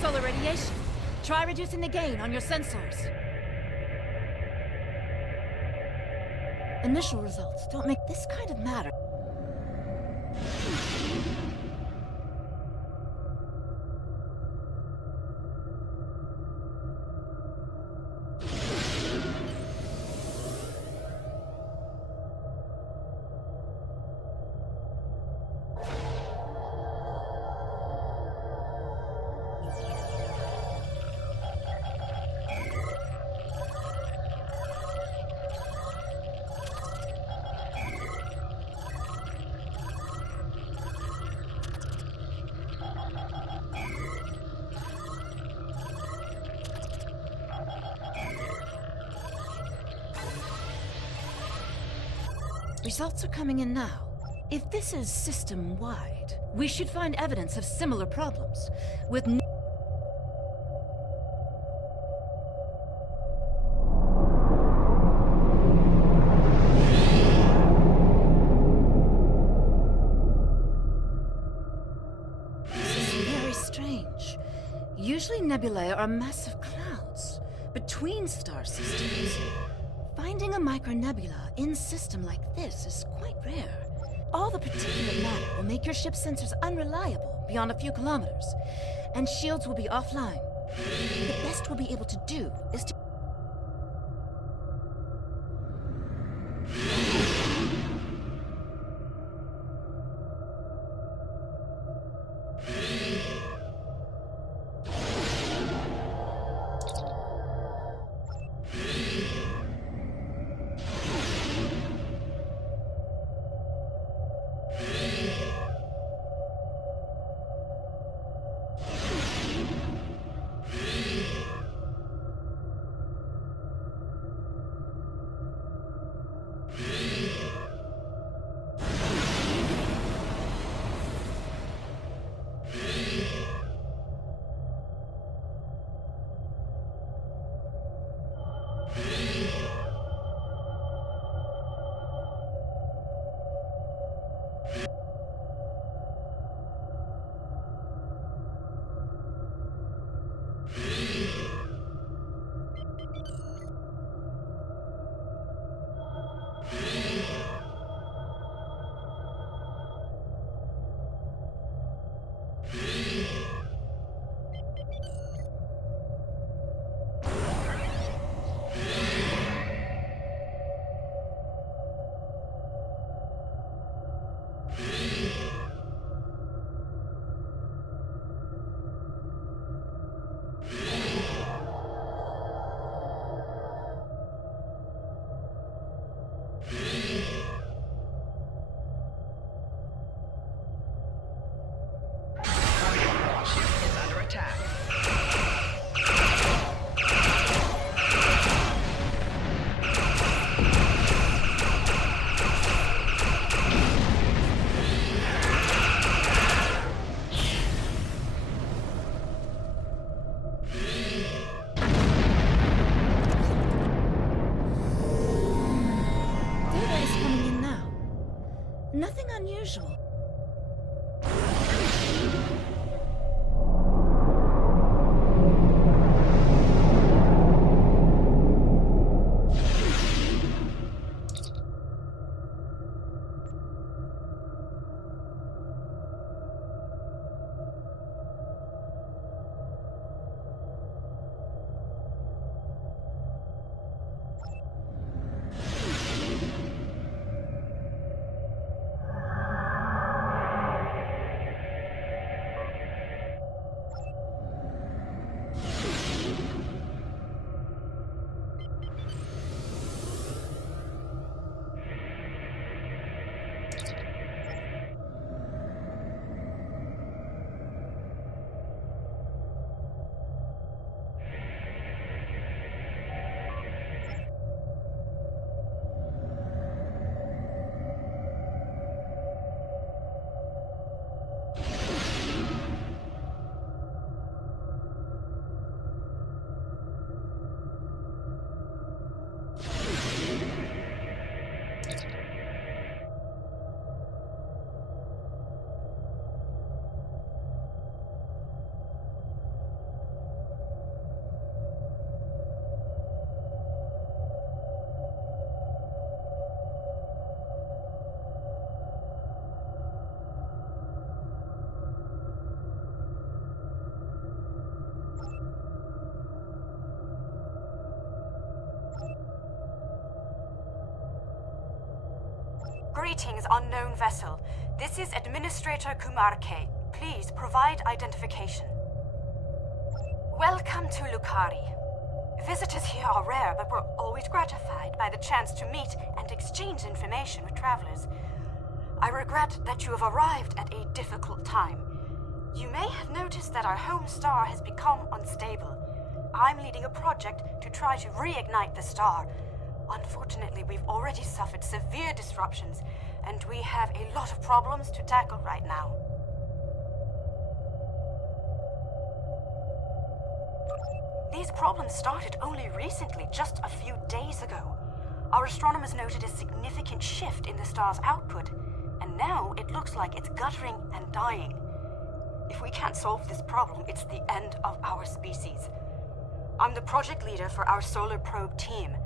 solar radiation. Try reducing the gain on your sensors. Initial results don't make this kind of matter. Results are coming in now. If this is system-wide, we should find evidence of similar problems with This is very strange. Usually nebulae are massive clouds between star systems. Finding a micronebula in a system like this is quite rare. All the particulate matter will make your ship's sensors unreliable beyond a few kilometers, and shields will be offline. The best we'll be able to do is to... Nothing unusual. Greetings, unknown vessel. This is Administrator Kumar K. Please provide identification. Welcome to Lukari. Visitors here are rare, but we're always gratified by the chance to meet and exchange information with travelers. I regret that you have arrived at a difficult time. You may have noticed that our home star has become unstable. I'm leading a project to try to reignite the star. Unfortunately, we've already suffered severe disruptions, and we have a lot of problems to tackle right now. These problems started only recently, just a few days ago. Our astronomers noted a significant shift in the star's output, and now it looks like it's guttering and dying. If we can't solve this problem, it's the end of our species. I'm the project leader for our solar probe team.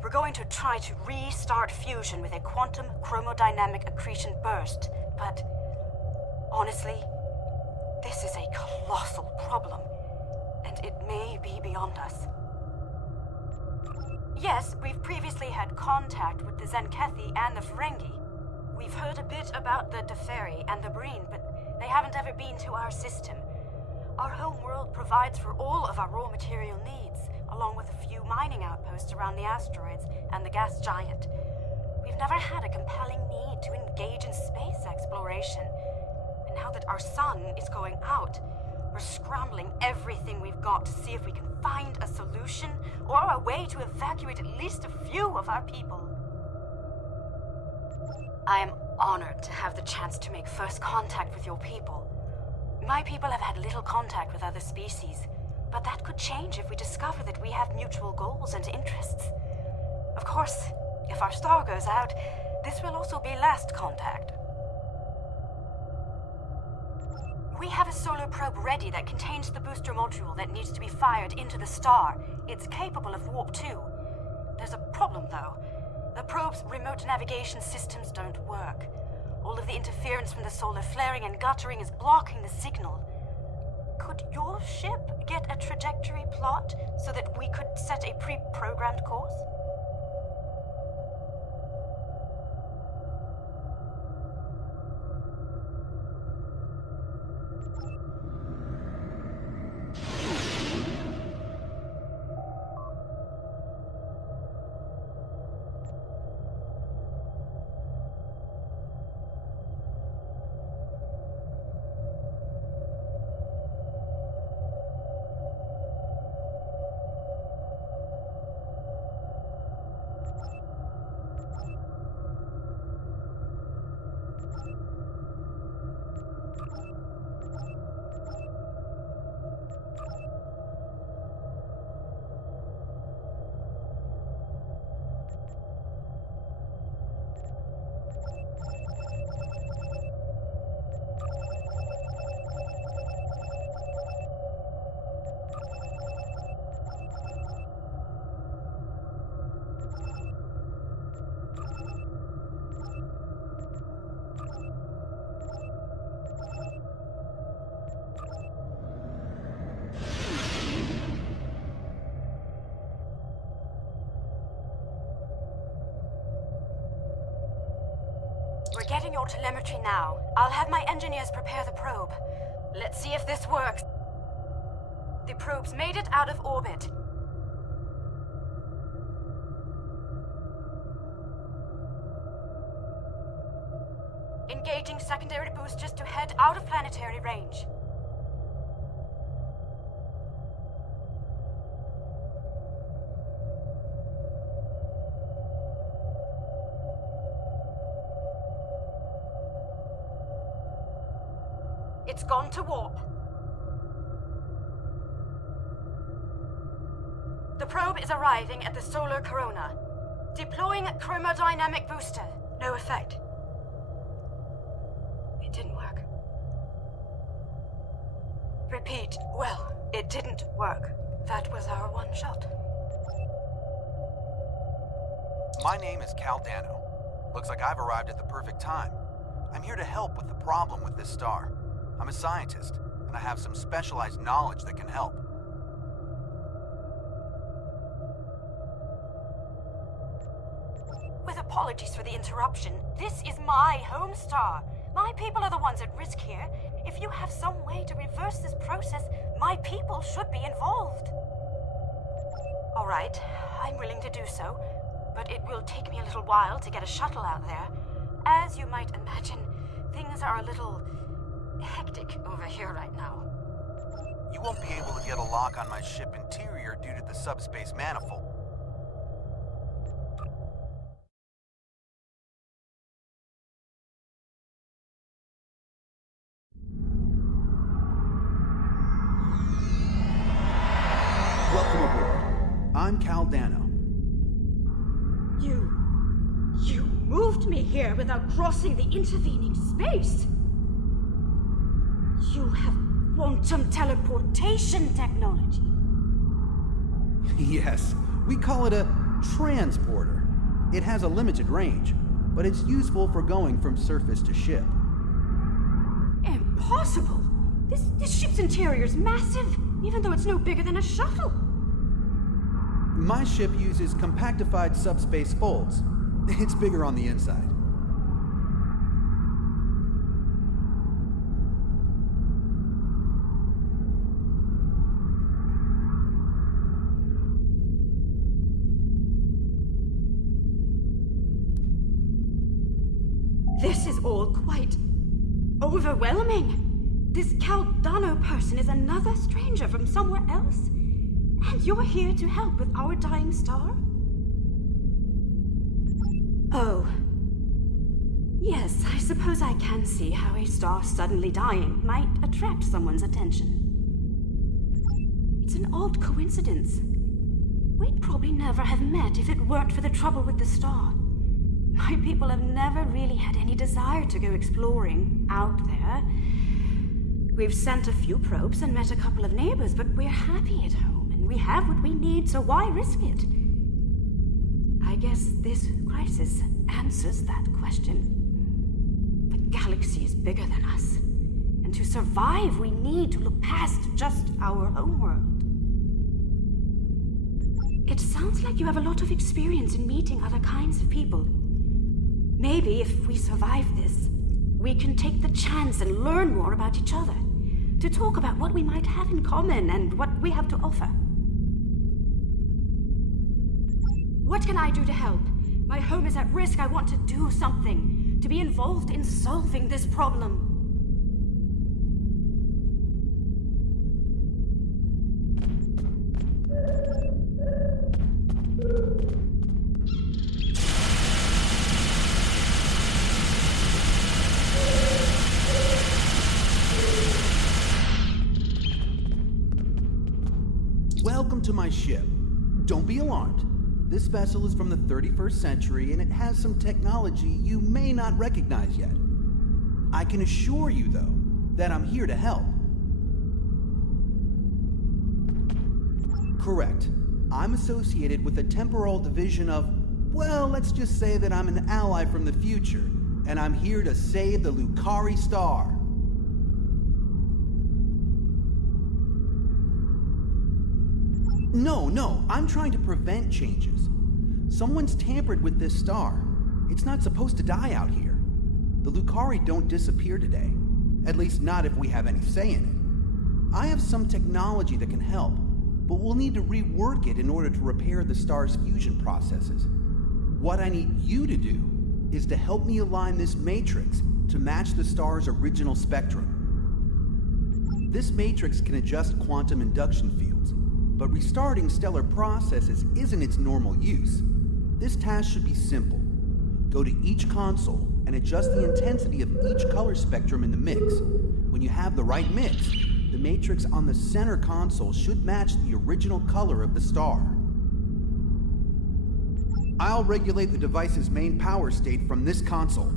We're going to try to restart fusion with a quantum chromodynamic accretion burst, but honestly, this is a colossal problem, and it may be beyond us. Yes, we've previously had contact with the Zenkethi and the Ferengi. We've heard a bit about the Teferi and the Breen, but they haven't ever been to our system. Our home world provides for all of our raw material needs, along with a few mining outposts around the asteroids and the gas giant. We've never had a compelling need to engage in space exploration. And now that our sun is going out, we're scrambling everything we've got to see if we can find a solution or a way to evacuate at least a few of our people. I am honored to have the chance to make first contact with your people. My people have had little contact with other species, but that could change if we discover that we have mutual goals and interests. Of course, if our star goes out, this will also be last contact. We have a solar probe ready that contains the booster module that needs to be fired into the star. It's capable of warp 2. There's a problem, though. The probe's remote navigation systems don't work. All of the interference from the solar flaring and guttering is blocking the signal. Could your ship get a trajectory plot so that we could set a pre-programmed course? We're getting your telemetry now. I'll have my engineers prepare the probe. Let's see if this works. The probe's made it out of orbit. Engaging secondary boosters to head out of planetary range. It's gone to warp. The probe is arriving at the solar corona. Deploying chromodynamic booster. No effect. It didn't work. Repeat. Well, it didn't work. That was our one shot. My name is Caldano. Looks like I've arrived at the perfect time. I'm here to help with the problem with this star. I'm a scientist, and I have some specialized knowledge that can help. With apologies. apologies for the interruption. This is my home star. My people are the ones at risk here. If you have some way to reverse this process, my people should be involved. All right, I'm willing to do so, but it will take me a little while to get a shuttle out there. As you might imagine, things are a little hectic over here right now. You won't be able to get a lock on my ship interior due to the subspace manifold. Welcome aboard. I'm Caldano. You moved me here without crossing the intervening space. You have quantum teleportation technology. Yes, we call it a transporter. It has a limited range, but it's useful for going from surface to ship. Impossible! This ship's interior is massive, even though it's no bigger than a shuttle. My ship uses compactified subspace folds. It's bigger on the inside. This is all quite overwhelming. This Caldano person is another stranger from somewhere else, and you're here to help with our dying star? Oh. Yes, I suppose I can see how a star suddenly dying might attract someone's attention. It's an odd coincidence. We'd probably never have met if it weren't for the trouble with the star. My people have never really had any desire to go exploring out there. We've sent a few probes and met a couple of neighbors, but we're happy at home, and we have what we need, so why risk it? I guess this crisis answers that question. The galaxy is bigger than us, and to survive, we need to look past just our homeworld. It sounds like you have a lot of experience in meeting other kinds of people. Maybe if we survive this, we can take the chance and learn more about each other, to talk about what we might have in common and what we have to offer. What can I do to help? My home is at risk. I want to do something, to be involved in solving this problem. Welcome to my ship. Don't be alarmed. This vessel is from the 31st century and it has some technology you may not recognize yet. I can assure you, though, that I'm here to help. Correct. I'm associated with a temporal division of, well, let's just say that I'm an ally from the future, and I'm here to save the Lucari star. No, I'm trying to prevent changes. Someone's tampered with this star. It's not supposed to die out here. The Lucari don't disappear today. At least not if we have any say in it. I have some technology that can help, but we'll need to rework it in order to repair the star's fusion processes. What I need you to do is to help me align this matrix to match the star's original spectrum. This matrix can adjust quantum induction fields, but restarting stellar processes isn't its normal use. This task should be simple. Go to each console and adjust the intensity of each color spectrum in the mix. When you have the right mix, the matrix on the center console should match the original color of the star. I'll regulate the device's main power state from this console.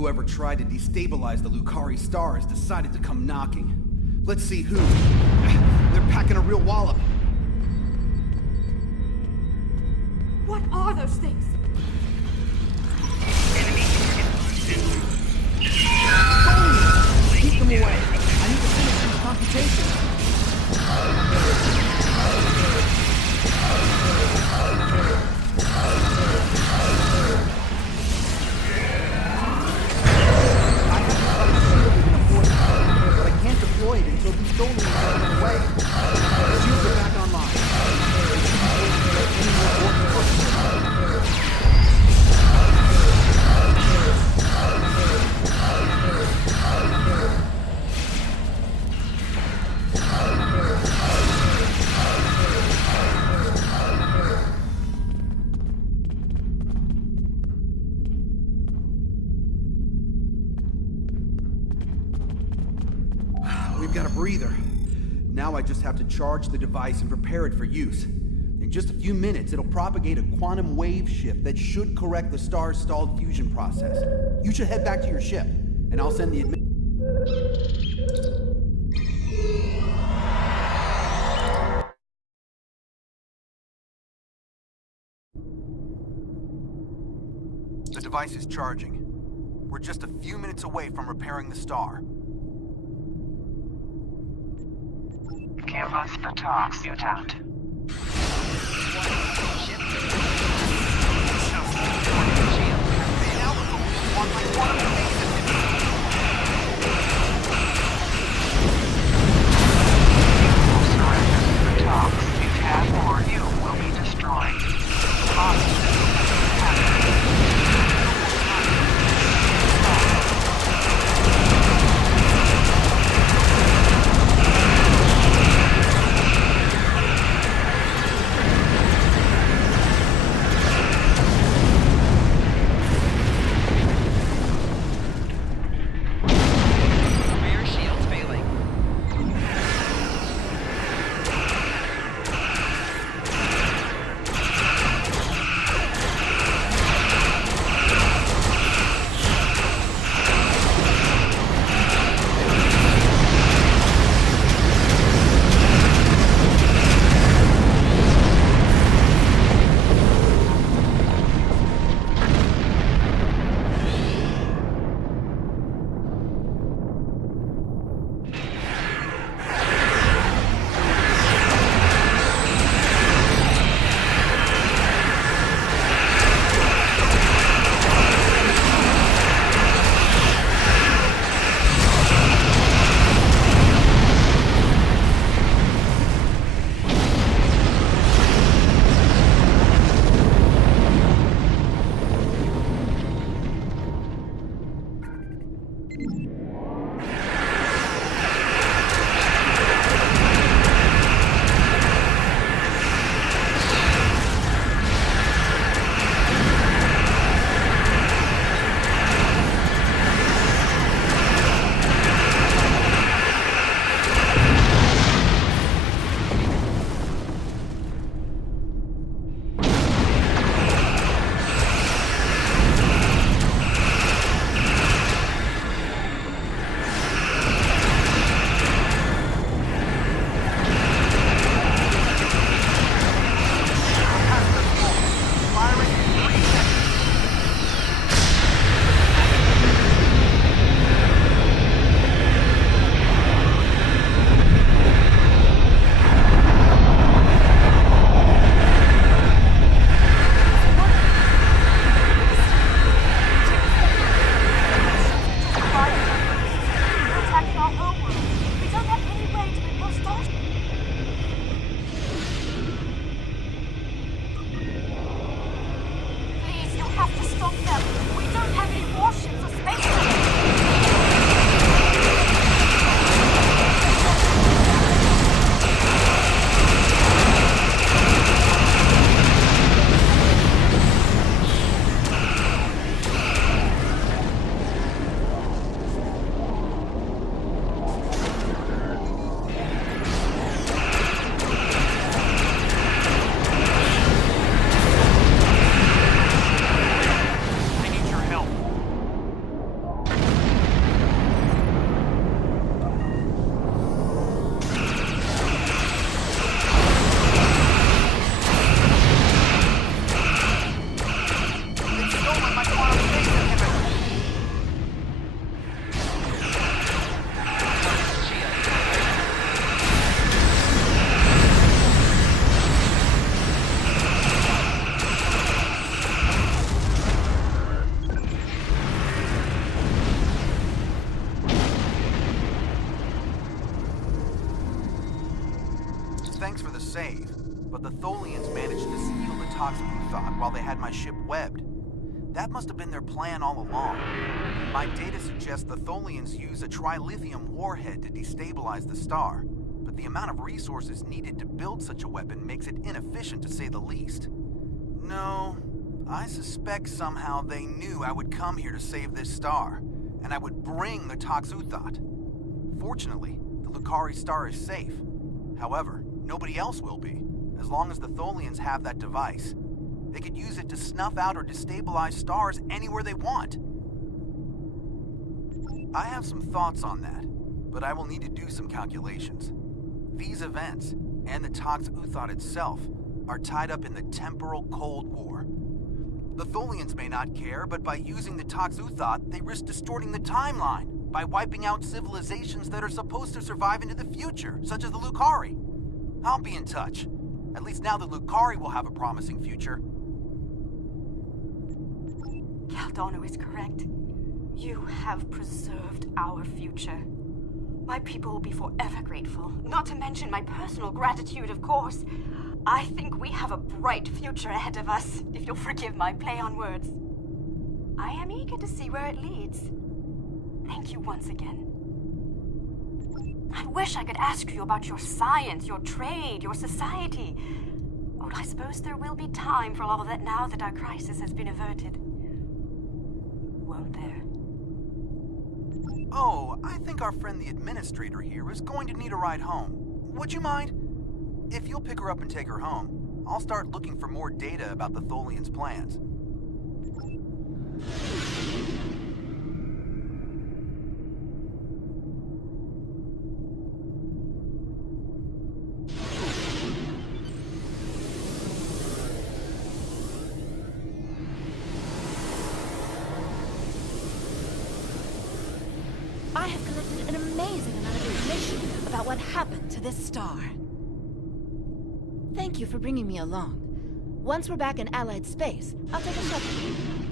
whoever tried to destabilize the Lucari star has decided to come knocking. Let's see who. They're packing a real wallop. What are those things? Keep them away. I need to finish these computations. But I can't deploy it until these soldiers are out of the way. The shields are back online. They shouldn't be able to get any more order for We've got a breather. Now I just have to charge the device and prepare it for use. In just a few minutes, it'll propagate a quantum wave shift that should correct the star's stalled fusion process. You should head back to your ship, and I'll send the The device is charging. We're just a few minutes away from repairing the star. Give us the talks, mutant. save, but the Tholians managed to steal the toxic thought while they had my ship webbed. That must have been their plan all along. My data suggests the Tholians use a trilithium warhead to destabilize the star, but the amount of resources needed to build such a weapon makes it inefficient to say the least. No, I suspect somehow they knew I would come here to save this star, and I would bring the Toxuthot. Fortunately, the Lucari star is safe. However, nobody else will be, as long as the Tholians have that device. They could use it to snuff out or destabilize stars anywhere they want. I have some thoughts on that, but I will need to do some calculations. These events, and the Tox-Uthot itself, are tied up in the temporal Cold War. The Tholians may not care, but by using the Tox-Uthot, they risk distorting the timeline by wiping out civilizations that are supposed to survive into the future, such as the Lucari. I'll be in touch. At least now the Lucari will have a promising future. Caldano is correct. You have preserved our future. My people will be forever grateful, not to mention my personal gratitude, of course. I think we have a bright future ahead of us, if you'll forgive my play on words. I am eager to see where it leads. Thank you once again. I wish I could ask you about your science, your trade, your society. But I suppose there will be time for all of that now that our crisis has been averted. Won't there? Oh, I think our friend the administrator here is going to need a ride home. Would you mind? If you'll pick her up and take her home, I'll start looking for more data about the Tholians' plans. I have collected an amazing amount of information about what happened to this star. Thank you for bringing me along. Once we're back in Allied space, I'll take a shuttle.